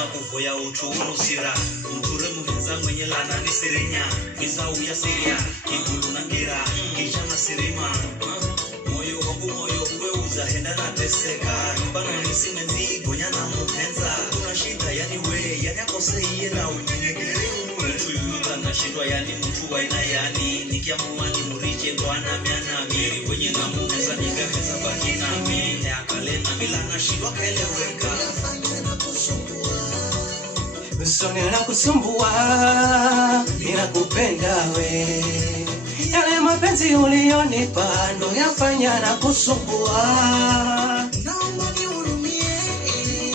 kuvoya uchuunu sira mture muhenza mwenye lana ni sirinya miza uya siria kikulu na ngira kijana sirima moyo wangu moyo uweuza henda na teseka nyumbana nisimenzi gonya na muhenza kuna shida yani we yani akose yera unyenyekewe mtu yuta na shidwa yani mtu waina yani nikiamua ni muriche ndo anamianami wenye na muhenza nigaheza baki nami akale na bila na shidwa keleweka usoni nakusumbua ninakupenda we yale mapenzi ulionipa ndo yafanya nakusumbua